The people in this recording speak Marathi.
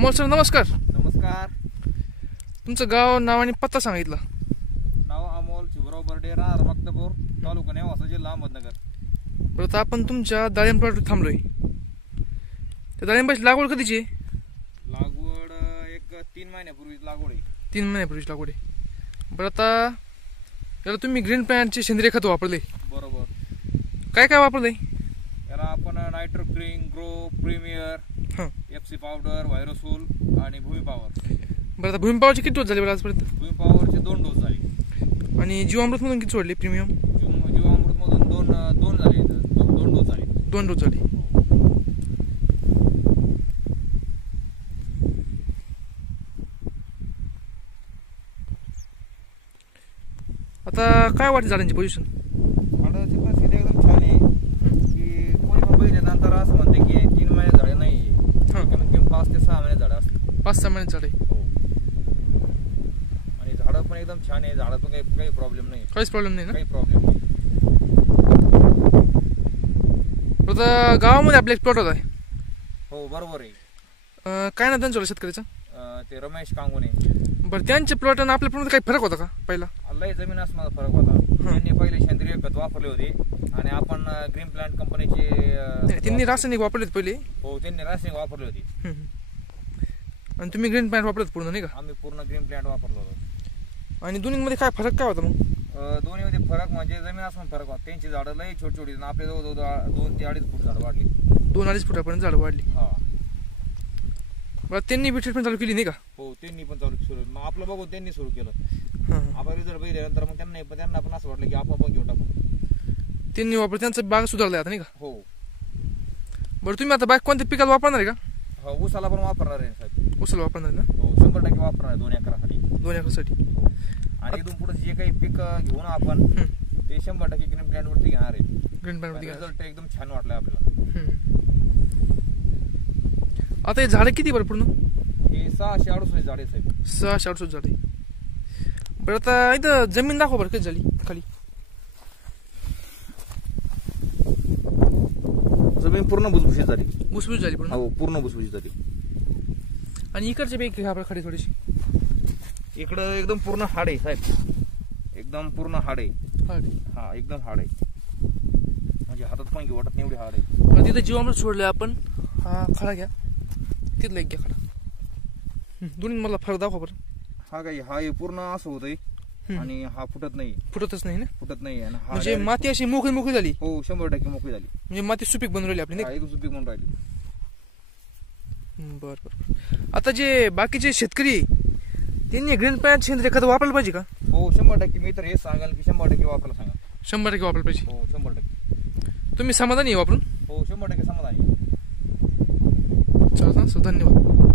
अमोल सर नमस्कार. नमस्कार. तुमचं गाव नाव आणि पत्ता सांगितला. नाव अमोल शिवराव बर्डे, राहणार मक्तपूर, तालुका नेवासा, जिल्हा अहमदनगर. बरं, आता आपण तुमच्या डाळिंब प्लॉटवर थांबलोय. त्या डाळिंबाची लागवड कधीची आहे? लागवड एक 3 महिन्यापूर्वी लागवड आहे. 3 महिन्यापूर्वीची लागवड आहे. बरं, आता याला तुम्ही ग्रीन प्लॅनचे सेंद्रिय खत वापरले. बरोबर. काय काय वापरले? याला आपण नायट्रोक्रीन, ग्रो, प्रीमियर, FC पावडर, व्हायरोसोल आणि भूमी पॉवर. बरं, आता भूमी पॉवरचे किती डोस झाले बरं आजपर्यंत? भूमी पॉवरचे 2 डोस झाले. आणि जीवामृतमधून किती सोडले? प्रीमियम जीवामृतमधून 2 झाले. 2 डोस झाले. 2 डोस झाले. आता काय वाटतं झाडांची पोझिशन? झाडाची परिस्थिती एकदम छान आहे की कोणी पण बघितल्यानंतर असं म्हणते की 3 महिने झाडे नाही, कमीत कमी 5 ते 6 महिने झाडं असतात. 5-6 महिने झाडे. आणि झाडं पण एकदम छान आहे. झाडात पण काही प्रॉब्लेम नाही. काहीच प्रॉब्लेम नाही ना? काही प्रॉब्लेम नाही. आता गावामध्ये आपला एक प्लॉट होता. हो बरोबर आहे. काय ना त्यांचं शेतकऱ्याचं ते रमेश कांगोने. बरं, त्यांचे प्लॉट आणि आपल्या प्लॉट काही फरक होता का पहिला? लय जमीन आसमानाचा फरक होता. त्यांनी पहिले सेंद्रिय खत वापरले होते आणि आपण ग्रीन प्लांट कंपनीचे. त्यांनी रासायनिक वापरले पहिले. हो, त्यांनी रासायनिक वापरले होते. आणि तुम्ही ग्रीन प्लांट वापरत पूर्ण नाही का? आम्ही पूर्ण ग्रीन प्लांट वापरलो होतो. आणि दोन्हीमध्ये काय फरक काय होता मग? दोन्हीमध्ये फरक म्हणजे जमीन आसमान फरक होता. त्यांची झाडं लई छोटी छोटी, आपल्या जवळ 2 ते 2.5 फूट झाडं वाढली. 2-2.5 फुटापर्यंत झाडं वाढली. हा. बरं, त्यांनी बी ट्रीटमेंट चालू केली नाही का? हो, त्यांनी पण चालू सुरू. मग आपलं बघून त्यांनी सुरू केलं. आपण रिझल्ट बघितल्यानंतर मग त्यांना पण असं वाटलं की आपण पण घेऊ टाकू. त्यांनी वापर त्यांचं बाग सुधारला आता नाही का? हो. बरं, तुम्ही आता बाग कोणत्या पिकाला वापरणार आहे का? हो, ऊसाला पण वापरणार आहे साहेब. ऊसाला वापरणार ना? हो, 100% वापरणार आहे 2 एकरासाठी. 2 एकरासाठी. हो. आणि इथून पुढे जे काही पीक घेऊन आपण ते 100% ग्रीन प्लांट वरती घेणार आहे. ग्रीन प्लांट वरती रिझल्ट एकदम छान वाटलाय आपल्याला. आता हे झाडं किती बरं पूर्ण? हे 668 झाडे साहेब. 668 झाडे. बरं, आता इथं जमीन दाखवा बरं कशी झाली खाली. जमीन पूर्ण भुसभुशीत झाली. भुसभुशीत झाली पूर्ण. हो, पूर्ण भुसभुशीत झाली. आणि इकडचे पैकी आपल्या खाली थोडीशी इकडं एकदम पूर्ण हाड आहे साहेब. एकदम पूर्ण हाड आहे. हा, एकदम हाड आहे. म्हणजे हातात पण घेऊ वाटत नाही एवढी हाड आहे. तिथं जीवामृत सोडले आपण. हा खडा घ्या, तिथला एक घ्या खडा. दोन्ही मला फरक दाखवा बरं. हा काय, हा पूर्ण असं होतंय आणि हा फुटत नाही. फुटतच नाही ना? फुटत नाही. आणि म्हणजे माती अशी मोकळी मोकळी झाली. हो, 100% मोकळी झाली. म्हणजे माती सुपीक बनवली राहिली आपली. एकदम सुपीक बनून राहिली. बरं. आता जे बाकीचे शेतकरी त्यांनी ग्रीन प्लांट सेंद्रिय खत वापरलं पाहिजे का? हो, 100%. मी तर हेच सांगाल की 100% वापरायला सांगा. 100% वापरलं पाहिजे. हो, 100%. तुम्ही समाधानी आहे वापरून? हो, 100% समाधानी. चला, धन्यवाद.